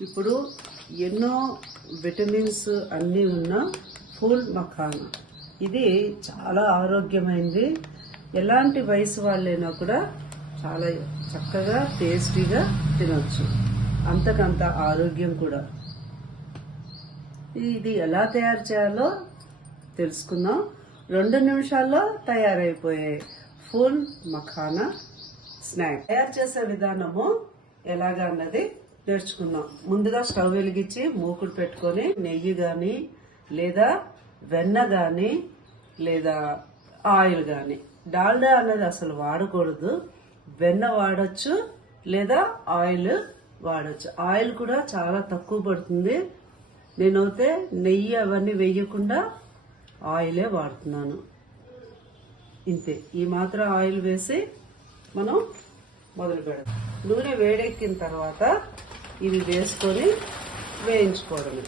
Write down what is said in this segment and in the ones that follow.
ఇప్పుడు ఎన్నో విటమిన్స్ అన్నీ ఉన్న ఫుల్ మఖానా. ఇది చాలా ఆరోగ్యమైనది ఎలాంటి వయసు వాళ్ళైనా కూడా చాలా చక్కగా టేస్టీగా తినొచ్చు. అంతకంత ఆరోగ్యం కూడా. ఇది ఎలా తయారు చేయాలో తెలుసుకుందాం. రెండు నిమిషాల్లో తయారైపోయే ఫుల్ మఖానా స్నాక్. తయారు చేసే విధానము ఎలాగన్నది నేర్చుకున్నాం. ముందుగా స్టవ్ వెలిగించి మూకుడు పెట్టుకొని నెయ్యి గాని లేదా వెన్న గాని లేదా ఆయిల్ గాని. డాల్డా అనేది అసలు వాడకూడదు. వెన్న వాడచ్చు లేదా ఆయిల్ వాడచ్చు. ఆయిల్ కూడా చాలా తక్కువ పడుతుంది. నేనైతే నెయ్యి అవన్నీ వేయకుండా ఆయిలే వాడుతున్నాను. ఇంతే. ఈ మాత్రం ఆయిల్ వేసి మనం మొదలు పెడదాం నూనె వేడెక్కిన తర్వాత ఇవి వేసుకొని వేయించుకోవడమే.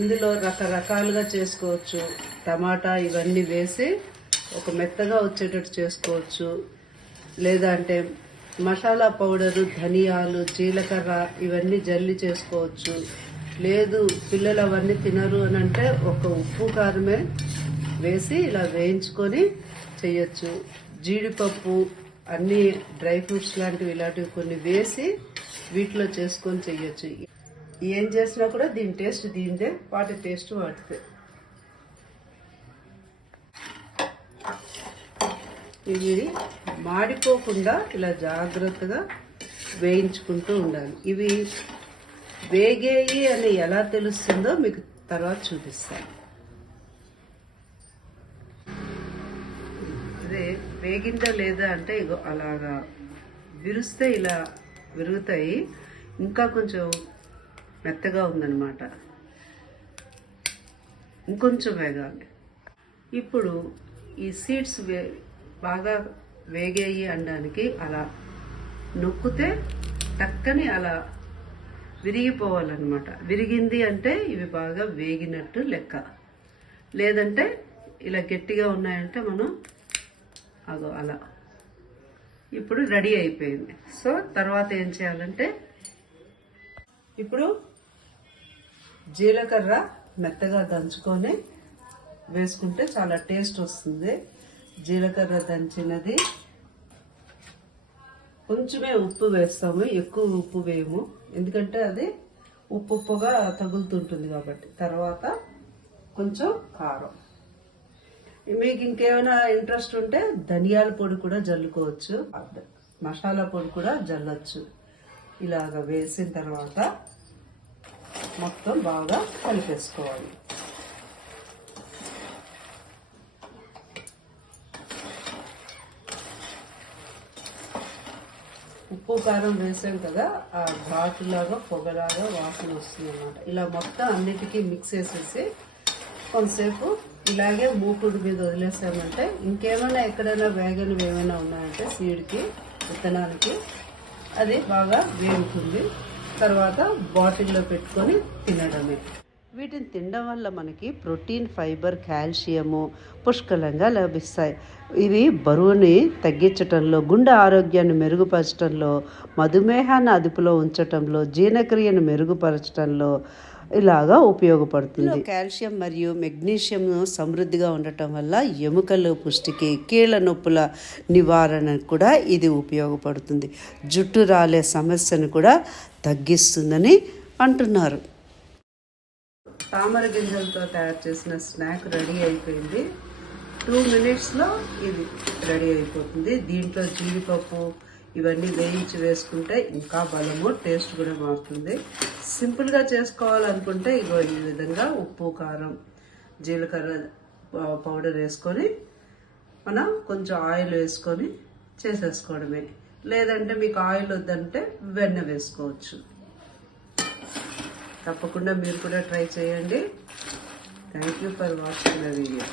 ఇందులో రకరకాలుగా చేసుకోవచ్చు. టమాటా ఇవన్నీ వేసి ఒక మెత్తగా వచ్చేటట్టు చేసుకోవచ్చు. లేదా అంటే మసాలా పౌడరు ధనియాలు జీలకర్ర ఇవన్నీ జల్లి చేసుకోవచ్చు. లేదు పిల్లలు అవన్నీ తినరు అని అంటే ఒక ఉప్పు కారమే వేసి ఇలా వేయించుకొని చేయొచ్చు. జీడిపప్పు అన్ని డ్రై ఫ్రూట్స్ లాంటివి ఇలాంటివి కొన్ని వేసి వీటిలో చేసుకొని చెయ్యొచ్చు ఏం చేసినా కూడా దీని టేస్ట్ దీనిదే వాటి టేస్ట్ వాటిదే. ఇవి మాడిపోకుండా ఇలా జాగ్రత్తగా వేయించుకుంటూ ఉండాలి. ఇవి వేగేయి అని ఎలా తెలుస్తుందో మీకు తర్వాత చూపిస్తాను. అదే వేగిందా లేదా అంటే ఇగో అలాగా విరుస్తే ఇలా విరుగుతాయి. ఇంకా కొంచెం మెత్తగా ఉందన్నమాట. ఇంకొంచెం వేగాలి. ఇప్పుడు ఈ సీడ్స్ వే బాగా వేగేయి అనడానికి అలా నొక్కితే టక్కని అలా విరిగిపోవాలన్నమాట. విరిగింది అంటే ఇవి బాగా వేగినట్టు లెక్క. లేదంటే ఇలా గట్టిగా ఉన్నాయంటే మనం అదో అలా. ఇప్పుడు రెడీ అయిపోయింది. సో తర్వాత ఏం చేయాలంటే ఇప్పుడు జీలకర్ర మెత్తగా దంచుకొని వేసుకుంటే చాలా టేస్ట్ వస్తుంది. జీలకర్ర దంచినది. కొంచెమే ఉప్పు వేస్తాము ఎక్కువ ఉప్పు వేయము. ఎందుకంటే అది ఉప్పు ఉప్పుగా తగులుతుంటుంది కాబట్టి. తర్వాత కొంచెం కారం. మీకు ఇంకేమైనా ఇంట్రెస్ట్ ఉంటే ధనియాల పొడి కూడా జల్లుకోవచ్చు. మసాలా పొడి కూడా జల్లొచ్చు. ఇలాగ వేసిన తర్వాత మొత్తం బాగా కలిపేసుకోవాలి. ఉప్పు కారం వేసాం కదా ఆ ఘాటులాగా పొగలాగా వాసన వస్తుంది అనమాట ఇలా మొత్తం అన్నిటికీ మిక్స్ చేసేసి కొంతసేపు ఇలాగే మూకుడు మీద వదిలేసామంటే ఇంకేమైనా ఎక్కడైనా వేగనవి ఏమైనా ఉన్నాయంటే సీడ్కి విత్తనానికి అది బాగా వేగుతుంది. తర్వాత బాటిల్లో పెట్టుకొని తినడమే. వీటిని తినడం వల్ల మనకి ప్రోటీన్ ఫైబర్ కాల్షియము పుష్కలంగా లభిస్తాయి. ఇవి బరువుని తగ్గించటంలో గుండె ఆరోగ్యాన్ని మెరుగుపరచడంలో మధుమేహాన్ని అదుపులో ఉంచటంలో జీర్ణక్రియను మెరుగుపరచడంలో ఇలాగా ఉపయోగపడుతుంది. కాల్షియం మరియు మెగ్నీషియం సమృద్ధిగా ఉండటం వల్ల ఎముకలు పుష్టికి కీళ్ళ నొప్పుల నివారణకు కూడా ఇది ఉపయోగపడుతుంది. జుట్టు రాలే సమస్యను కూడా తగ్గిస్తుందని అంటున్నారు. తామర గింజలతో తయారు చేసిన స్నాక్ రెడీ అయిపోయింది. టూ మినిట్స్లో ఇది రెడీ అయిపోతుంది. దీంట్లో జీడిపప్పు ఇవన్నీ వేయించి వేసుకుంటే ఇంకా బలము టేస్ట్ కూడా మారుతుంది. సింపుల్గా చేసుకోవాలనుకుంటే ఇగో ఈ విధంగా ఉప్పు కారం జీలకర్ర పౌడర్ వేసుకొని మనం కొంచెం ఆయిల్ వేసుకొని చేసేసుకోవడమే. లేదంటే మీకు ఆయిల్ వద్దంటే వెన్న వేసుకోవచ్చు. తప్పకుండా మీరు కూడా ట్రై చేయండి. Thank you for watching the video